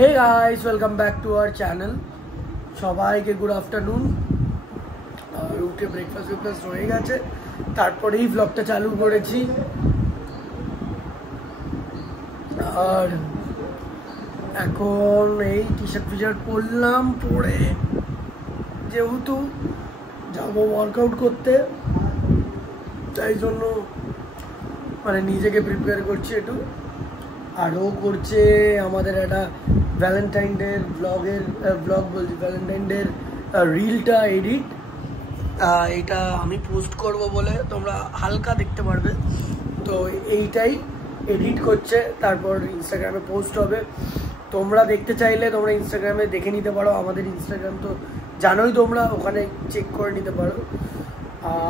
Hey guys welcome back to our channel সবাইকে good afternoon আর উঠে ব্রেকফাস্ট হয়ে গেছে তারপরেই ব্লগটা চালু করেছি আর এখন এই টি-শার্ট পরলাম পরে যেহেতু যাব ওয়ার্কআউট করতে তাই জন্য মানে নিজেকে প্রিপেয়ার করছি একটু আরও করছে আমাদের একটা ভ্যালেন্টাইন ডে ব্লগ বলছি ভ্যালেন্টাইন ডের রিলটা এডিট এটা আমি পোস্ট করব বলে তোমরা হালকা দেখতে পারবে তো এইটাই এডিট করছে তারপর ইনস্টাগ্রামে পোস্ট হবে তোমরা দেখতে চাইলে তোমরা ইনস্টাগ্রামে দেখে নিতে পারো আমাদের ইনস্টাগ্রাম তো জানোই তোমরা ওখানে চেক করে নিতে পারো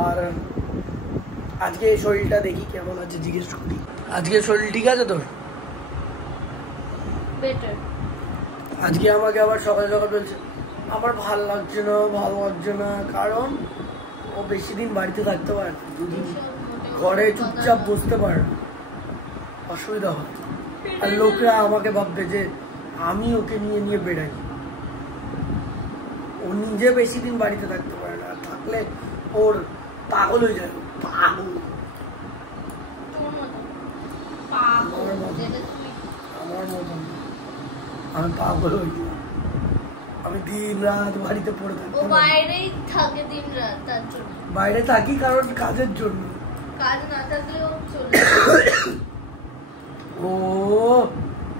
আর আজকে শরীরটা দেখি কেমন আছে জিজ্ঞেস করি আজকে শরীর ঠিক আছে তোর বেটার আজকে আমাকে আবার সকাল সকাল বলছে আমার ভালো লাগছে না কারণ ও বেশি দিন বাড়িতে থাকতে পারে দুদিন ঘরে চুপচাপ বসতে পারে অসুবিধা হয় আর লোকরা আমাকে ভাববে যে আমি ওকে নিয়ে বেড়াই ও নিজে বেশি দিন বাড়িতে থাকতে পারে না থাকলে ওর পাগল হয়ে যায় আমার মতন আমি পাগল হয়ে যাই আমি দিন রাত বাড়িতে পড়ে থাকি ও বাইরেই থাকে দিন রাত তার জন্য বাইরে থাকি কারণ কাজের জন্য কাজ না থাকলেও চলে ও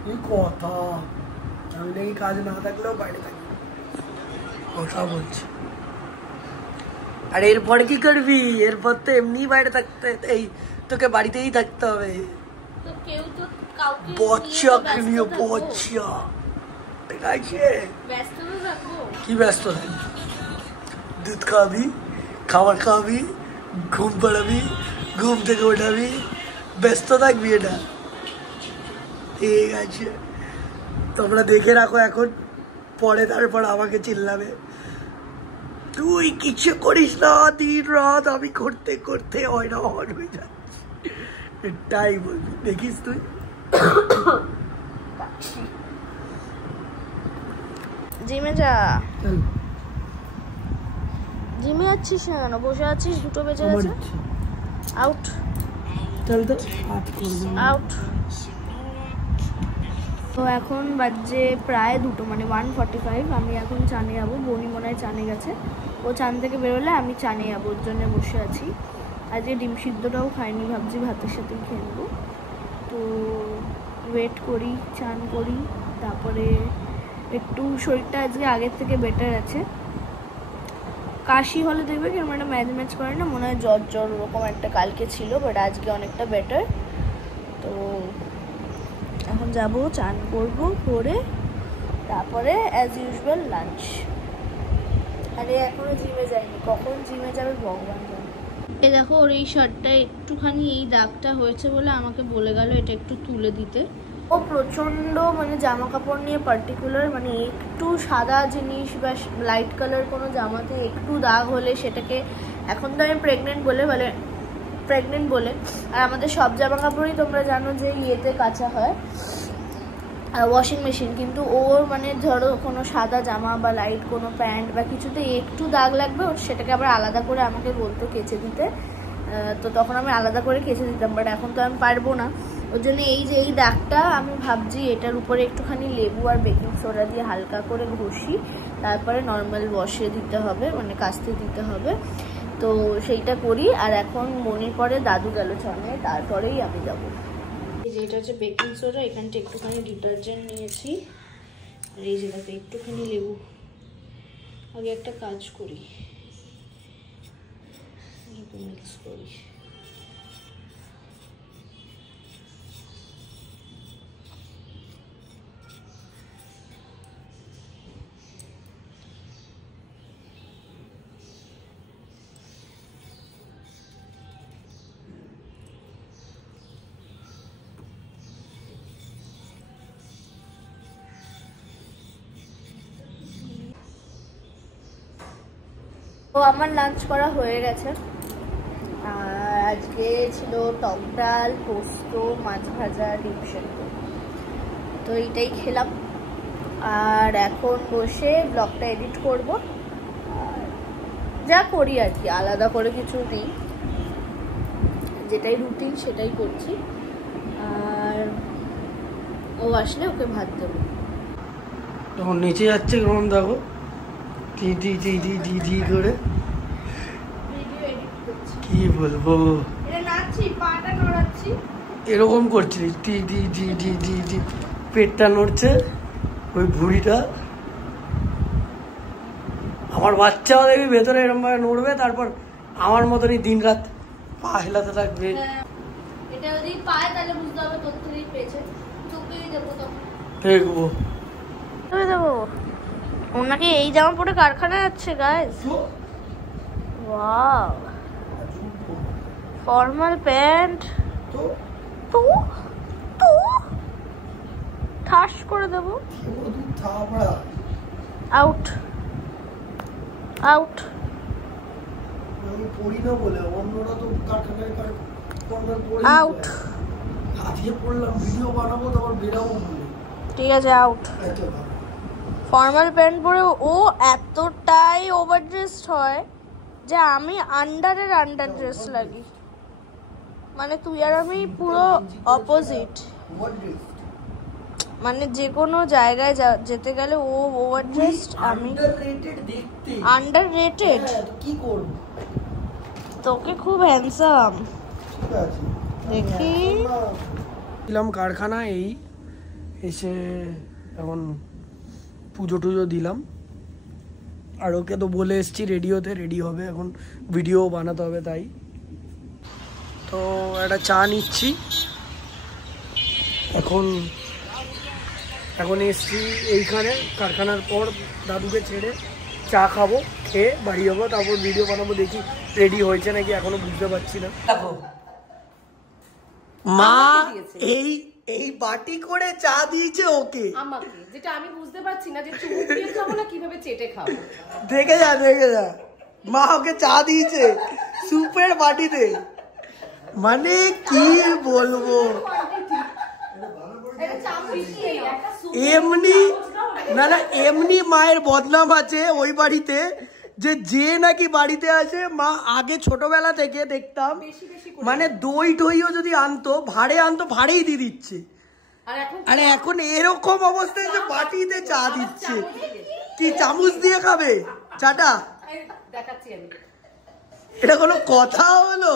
কি কথা আমি নাকি কাজ না থাকলেও বাইরে থাকি কথা বলছি আর এরপরে কি করবি এরপর তো এমনি বাইরে থাকতে এই তোকে বাড়িতেই থাকতে হবে তো কেউ তো কাউকে বচ্চা নিয়ে বচ্চা ঠিক আছে ব্যস্ত তো থাকবো কি ব্যস্ত থাকবি দুধ খাবি খাবার খাবি ঘুম পাড়াবি ঘুম থেকে ওঠাবি ব্যস্ত থাকবি এটা ঠিক আছে তোমরা দেখে রাখো এখন পরে তারপর আমাকে চিল্লাবে তুই কিছু করিস না দিন রাত আমি করতে করতে হয়রান হয়ে যাচ্ছি এটাই বলবি দেখিস তুই জিমে যা জিমে যাচ্ছিস না কেন বসে আছিস 2 বেজে গেছে আউট চল তো আউট তো এখন বাজে প্রায় 2 মানে 1:45 আমি এখন চানে যাবো বনি মনে হয় চানে গেছে ও চান থেকে বেরোলে আমি চানে যাবো ওর জন্য বসে আছি আজকে ডিম সিদ্ধটাও খাইনি ভাবছি ভাতের সাথে খেয়ে নেবো তো ওয়েট করি চান করি তারপরে একটু শরীরটা আজকে আগের থেকে বেটার আছে কাশি হলে দেখবে কি আমার একটা ম্যাচ করে না মনে হয় জ্বর ওরকম একটা কালকে ছিল বাট আজকে অনেকটা বেটার তো এখন যাব চান করবো করে তারপরে অ্যাজ ইউজুয়াল লাঞ্চ আরে এখনো জিমে যাইনি কখন জিমে যাবে ভগবান জানে এ দেখো ওর এই শার্টটা একটুখানি এই দাগটা হয়েছে বলে আমাকে বলে গেল এটা একটু তুলে দিতে ও প্রচণ্ড মানে জামা কাপড় নিয়ে পার্টিকুলার মানে একটু সাদা জিনিস বা লাইট কালার কোনো জামাতে একটু দাগ হলে সেটাকে এখন তো আমি প্রেগনেন্ট বলে আর আমাদের সব জামা কাপড়ই তোমরা জানো যে ইয়েতে কাচা হয় ওয়াশিং মেশিন কিন্তু ওর মানে ধরো কোনো সাদা জামা বা লাইট কোনো প্যান্ট বা কিছুতে একটু দাগ লাগবে ওর সেটাকে আবার আলাদা করে আমাকে বলতো কেচে দিতে তো তখন আমি আলাদা করে কেচে দিতাম বাট এখন তো আমি পারবো না ওর জন্য এই যে এই দাগটা আমি ভাবছি এটার উপরে একটুখানি লেবু আর বেকিং সোডা দিয়ে হালকা করে ঘষি তারপরে নর্মাল ওয়াশে দিতে হবে মানে কাচতে দিতে হবে তো সেইটা করি আর এখন মনির পরে দাদু গেল চানে তারপরেই আমি যাবো এই যে এটা হচ্ছে বেকিং সোডা এখানটা একটুখানি ডিটারজেন্ট নিয়েছি আর এই যেটাতে একটুখানি লেবু আগে একটা কাজ করি মিক্স করি তো আমার লাঞ্চ করা হয়ে গেছে আর আজকে ছিল টক ডাল পোস্ত মাছ ভাজা ডিম সেদ্ধ তো এইটাই খেলাম আর এখন বসে ব্লগটা এডিট করব, যা করি আর কি, আলাদা করে কিছু নেই, যেটাই রুটিন সেটাই করছি। আর ও আসলে ওকে ভাত দেবো। তখন নিচে যাচ্ছে কেমন দেখো, টি টি টি টি টি টি করে, কি বলবো, এরকম করছিস টি টি টি টি টি টি, পেটটা নড়ছে, ওই ভুঁড়িটা। আমার বাচ্চাও দেখবি ভেতরে এরকম ভাবে নড়বে, তারপর আমার মতনই দিন রাত পা হেলাতে থাকবে। এটা যদি পায় তাহলে বুঝতে হবে তোর থেকেই পেয়েছে, তোকেই দেবো, তখন দেখবো দেবো। ওনাকে এই জামা পরে কারখানায় যাচ্ছে গাইস, ওয়াও, ফর্মাল প্যান্ট, তো তো ঠাস করে দেবো। Out out. আমি পড়ি না বলে অন্যরা তো কারখানায় আউট। আজকে পড়লাম, ভিডিও বানাবো তারপর বেরাবো বলে। ঠিক আছে, আউট। ফর্মাল প্যান্ট পরে ও এতটাই ওভার ড্রেসড হয় যে আমি আন্ডার ড্রেস লাগি, মানে তুই আর আমি পুরো অপোজিট। মানে যে কোনো জায়গায় যেতে গেলে ও ওভার ড্রেসড, আমি আন্ডার রেটেড। কি করব, তোকে খুব হ্যান্ডসাম দেখি। দিলাম কারখানা, এই এসে এখন পুজো টুজো দিলাম। আর ওকে তো বলে এসছি রেডি হতে, রেডি হবে, এখন ভিডিও বানাতে হবে, তাই তো একটা চা নিচ্ছি। এখন এসছি এইখানে কারখানার পর দাদুকে ছেড়ে চা খাবো, খেয়ে বাড়ি যাবো, তারপর ভিডিও বানাবো। দেখি রেডি হয়েছে নাকি, এখনো বুঝতে পারছি না। দেখো মা এই বাটি করে চা দিয়েছে ওকে, আমাকে, যেটা আমি বুঝতে পারছি না যে চুমুক দিয়ে খাবো না কিভাবে চেটে খাবো। দেখে যা মা ওকে চা দিয়েছে সুপের বাটিতে, মানে কি বলবো। এমনি না এমনি মায়ের বদনাম আছে ওই বাড়িতে, যে নাকি বাড়িতে আসে, মা আগে ছোটবেলা থেকে দেখতাম, মানে দই টইও যদি আনতো ভাড়েই দিয়ে দিচ্ছে। আর এখন এরকম অবস্থায় যে বাটিতে চা দিচ্ছে, কি চামচ দিয়ে খাবে চাটা? এটা কোনো কথা হলো?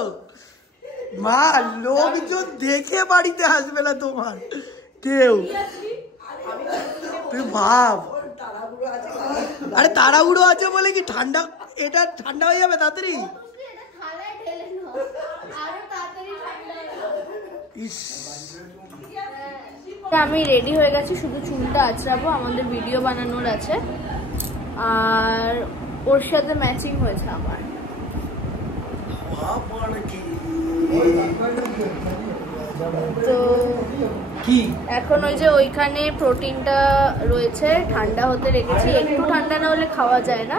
মা লোকজন দেখে বাড়িতে আসবে না তোমার কেউ, তুই ভাব। আরে তাড়াহুড়ো আছে বলে কি ঠান্ডা, এটা ঠান্ডা হয়ে যাবে তাড়াতাড়ি। আমি রেডি হয়ে গেছি, শুধু চুলটা আঁচড়াবো, আমাদের ভিডিও বানানোর আছে। আর ওর সাথে ম্যাচিং হয়েছে আমার। তো কি এখন ওই যে ওইখানে প্রোটিনটা রয়েছে, ঠান্ডা হতে রেখেছি, একটু ঠান্ডা না হলে খাওয়া যায় না।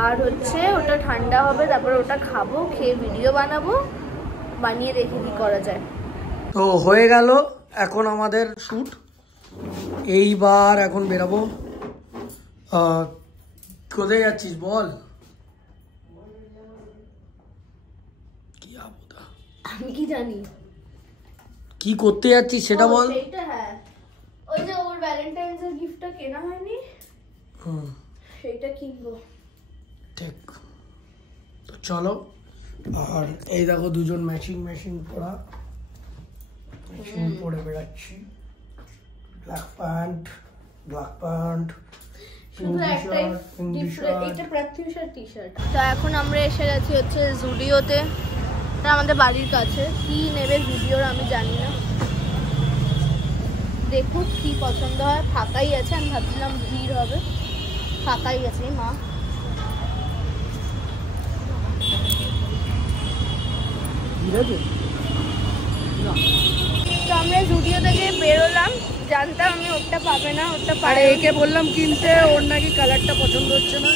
আর হচ্ছে ওটা ঠান্ডা হবে, তারপর ওটা খাবো, খেয়ে ভিডিও বানাবো, বানিয়ে দেখি কি করা যায়। তো হয়ে গেল এখন আমাদের শুট, এইবার এখন বেরাবো। কোথায় যাচ্ছিস বল? কি আবুদা, আমি কি জানি কি করতে যাচ্ছিস সেটা বল। সেইটা হ্যাঁ, ওই যে ওর ভ্যালেন্টাইন্স এর গিফটটা কেনা হয়নি, সেইটা কিনবো। ঠিক, তো চলো। আর এই দেখো দুজন ম্যাচিং পরা, ম্যাচিং পরে বেড়াচ্ছি, ব্ল্যাক প্যান্ট, শুধু একটাই ডিফারেন্ট, এটা প্র্যাকটিসার টি-শার্ট। তো এখন আমরা এসে গেছি হচ্ছে জুডিওতে, এটা আমাদের বাড়ির কাছে। কি নেবে ভিডিওর আমি জানি না, দেখুক কি পছন্দ হয়। ফাঁকাই আছে, আমি ভাবছিলাম ভিড় হবে, ফাঁকাই আছে। মা তো আমরা জুডিও থেকে বেরোলাম, জানতাম আমি ওরটা পাবে না, ওরটা পারে। একে বললাম কিনতে, ওর নাকি কালারটা পছন্দ হচ্ছে না,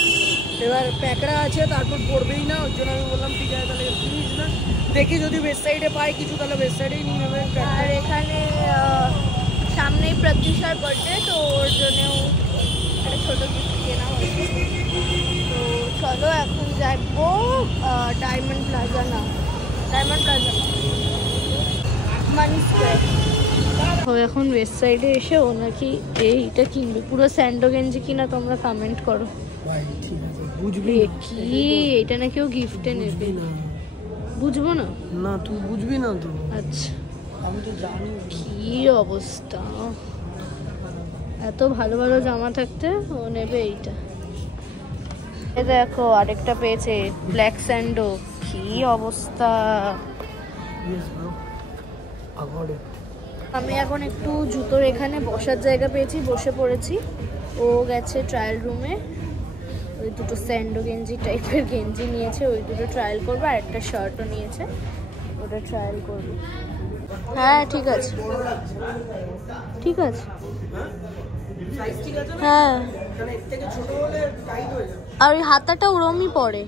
এবার প্যাকড়া আছে তারপর পড়বেই না, ওর জন্য আমি বললাম ঠিক আছে তাহলে কিনিস না, দেখি যদি ওয়েস্ট সাইডে পাই কিছু তাহলে ওয়েস্ট সাইডেই নিয়ে নেবে। আর এখানে সামনেই প্রত্যুষার বার্থডে, তো ওর জন্যও একটা ছোটো গিফট কেনা হয়েছে। তো চলো এখন যাবো ডায়মন্ড প্লাজা, না ডায়মন্ড প্লাজা না, মানি স্কোয়ার। ও এখন ওয়েস্ট সাইডে এসে ও নাকি এইটা কিনবে, পুরো স্যান্ডো গেঞ্জি কিনা তোমরা কমেন্ট করো। বুঝবি কি এটা নাকি ও গিফটে নেবে, বুঝবো না? না তুই বুঝবি না তো। আচ্ছা আমি তো জানি কি অবস্থা, এত ভালো ভালো জামা থাকতে ও নেবে এইটা। এ দেখো আরেকটা পেয়েছে ব্ল্যাক স্যান্ডো, কি অবস্থা। আমি এখন একটু জুতোর এখানে বসার জায়গা পেয়েছি, বসে পড়েছি। ও গেছে ট্রায়াল রুমে, ওই দুটো স্যান্ডো গেঞ্জি টাইপের গেঞ্জি নিয়েছে, ওই দুটো ট্রায়াল করবে, আর একটা শার্টও নিয়েছে, ওটা ট্রায়াল করবে। হ্যাঁ ঠিক আছে, ঠিক আছে, হ্যাঁ। আর ওই হাতাটা ওরমই পরে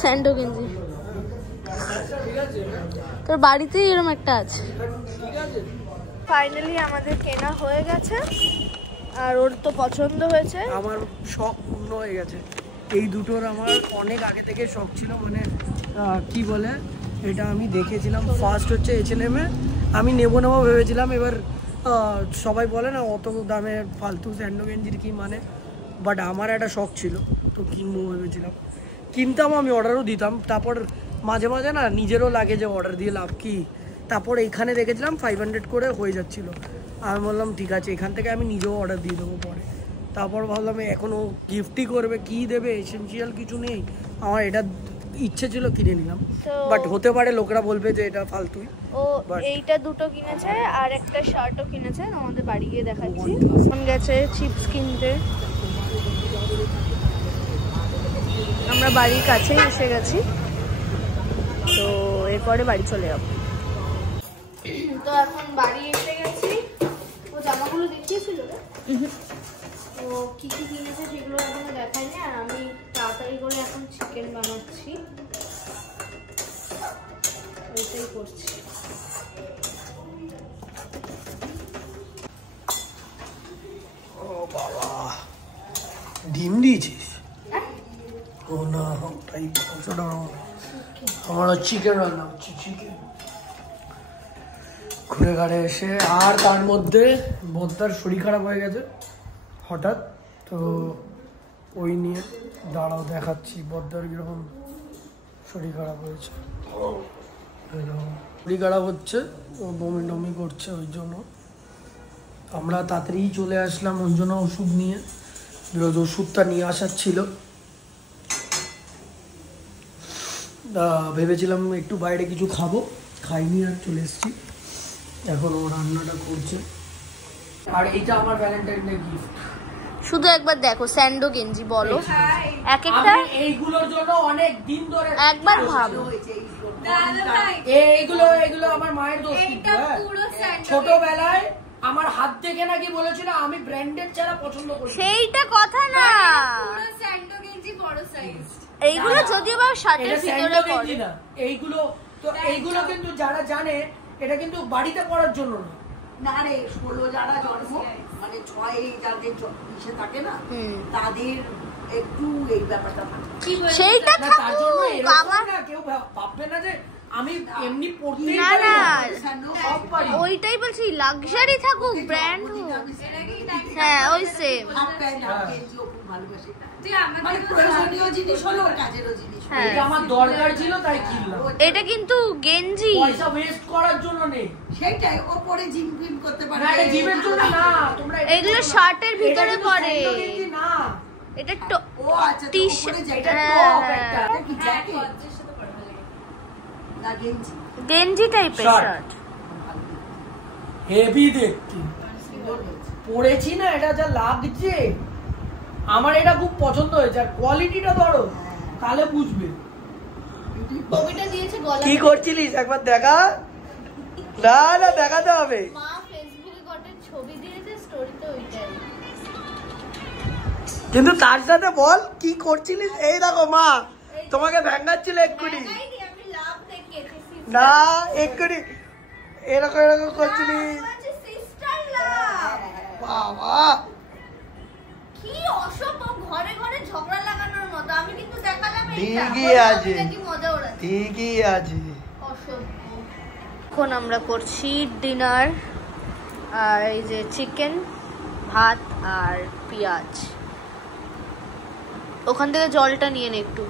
স্যান্ডো গেঞ্জি, তোর বাড়িতেই এরকম একটা আছে। ফাইনালি আমাদের কেনা হয়ে গেছে, আর ওর তো পছন্দ হয়েছে। আমার শখ পূর্ণ হয়ে গেছে। এই দুটোর আমার অনেক আগে থেকে শখ ছিল, মানে কি বলে, এটা আমি দেখেছিলাম ফার্স্ট হচ্ছে H&M এ, আমি নেবো ভেবেছিলাম। এবার সবাই বলে না অত দামে ফালতু স্যান্ডো গেঞ্জির কি মানে, বাট আমার একটা শখ ছিল তো কিনবো ভেবেছিলাম, কিনতাম, আমি অর্ডারও দিতাম। তারপর মাঝে মাঝে না নিজেরও লাগে যে অর্ডার দিয়ে লাভ কি, তারপর এখানে দেখেছিলাম 500 করে হয়ে যাচ্ছিল, আমি বললাম ঠিক আছে এখান থেকে আমি নিজেও অর্ডার দিয়ে দেবো পরে। তারপর ভাবলাম এখনও গিফটই করবে, কি দেবে, এসেনশিয়াল কিছু নেই, আমার এটা ইচ্ছে ছিল কিনে নিলাম। বাট হতে পারে লোকেরা বলবে যে এটা ফালতুই। ও এইটা দুটো কিনেছে আর একটা শার্টও কিনেছে, আমাদের বাড়ি গিয়ে দেখাচ্ছি। এখন গেছে চিপস কিনতে, আমরা বাড়ির কাছেই এসে গেছি, তো এরপরে বাড়ি চলে যাবো। তো এখন বাড়ি এসে গেছি, ও জামাগুলো দেখিয়েছিল তো কি কি কিনেছে সেগুলো এখনো দেখায়নি, আর আমি তাড়াতাড়ি করে এখন চিকেন বানাচ্ছি, ওইটাই করছি। ও বাবা, ডিম দিয়েছিস? ও না, ওটাই আমার চিকেন রান্না হচ্ছে, চিকেন ঘুরে ঘাড়ে এসে। আর তার মধ্যে বদ্দার শরীর খারাপ হয়ে গেছে হঠাৎ, তো ওই নিয়ে দাঁড়াও দেখাচ্ছি বদ্দার কিরকম শরীর খারাপ হয়েছে। শরীর খারাপ হচ্ছে, ও বমি টমি করছে, ওই জন্য আমরা তাড়াতাড়ি চলে আসলাম ওই জন্য ওষুধ নিয়ে। বিরোধ ওষুধটা নিয়ে আসার ছিল, ভেবেছিলাম একটু বাইরে কিছু খাবো, খাইনি আর চলে এসেছি। এখন ও রান্নাটা করছে, আর এইটা আমার ভ্যালেন্টাইন ডে গিফট। শুধু একবার দেখো স্যান্ডো গেঞ্জি, বলো এক একটা, এইগুলোর জন্য অনেক দিন ধরে একবার ভাবো। এইগুলো আমার মায়ের দোষ, কিন্তু ছোটবেলায় আমার হাত থেকে নাকি বলেছিল আমি ব্র্যান্ডেড ছাড়া পছন্দ করি, সেইটা কথা না, পুরো স্যান্ডো গেঞ্জি বড় সাইজ। এইগুলো যদিও বা শার্টের ভিতরে পড়ে না, এইগুলো তো এইগুলো কিন্তু যারা জানে এটা কিন্তু বাড়িতে পরার জন্য না। না রে, 16 যারা জন্ম মানে 6 যাদের ইসে থাকে না, তাদের একটু এই ব্যাপারটা থাকে, সেইটা তার জন্য এরকম না, কেউ ভাববে না যে আমি এমনি পড়তেই না পারি না, সব পারি, ওইটাই বলছি, লাক্সারি থাকুক, ব্র্যান্ড হোক, হ্যাঁ ওই সেম। মানে প্রয়োজনীয় জিনিস হলো, কাজেরও জিনিস, এটা আমার দরকার ছিল তাই কিনলাম। এটা কিন্তু গেঞ্জি পয়সা ওয়েস্ট করার জন্য নেই, সেইটাই ওপরে জিম ফিম করতে পারে না, এটা জিমের জন্য না, তোমরা এগুলো শার্টের ভিতরে পড়ে, না এটা ও আচ্ছা টি-শার্ট, এটা টপ একটা, কি জ্যাকেট না গেঞ্জি, গেঞ্জি টাইপের শার্ট। শার্ট, হেভি দেখতে পরেছি না, এটা যা লাগছে আমার, এটা খুব পছন্দ হয়েছে। আর কোয়ালিটিটা ধরো তাহলে বুঝবে। কবিটা দিয়েছে গলা, কি করছিলিস একবার দেখা, না না দেখাতে হবে। মা ফেসবুকে কত ছবি দিয়েছে, স্টোরিতে ওইটাই। কিন্তু তার সাথে বল কি করছিলিস। এই দেখো মা তোমাকে ভেঙ্গাচ্ছিল এক্ষুনি, আমি লাভ দেখিয়েছি, না এক্ষুনি এরকম এরকম করছিলি বাবা, কি অসম্ভব, ঘরে ঘরে ঝগড়া লাগানোর মতো। আমি কিন্তু দেখালাম ঠিকই আছে, মজা ওড়াচ্ছি, ঠিকই আছে। এখন আমরা করছি ডিনার, আর এই যে চিকেন, ভাত আর পেঁয়াজ। ওখান থেকে জলটা নিয়ে নে একটু।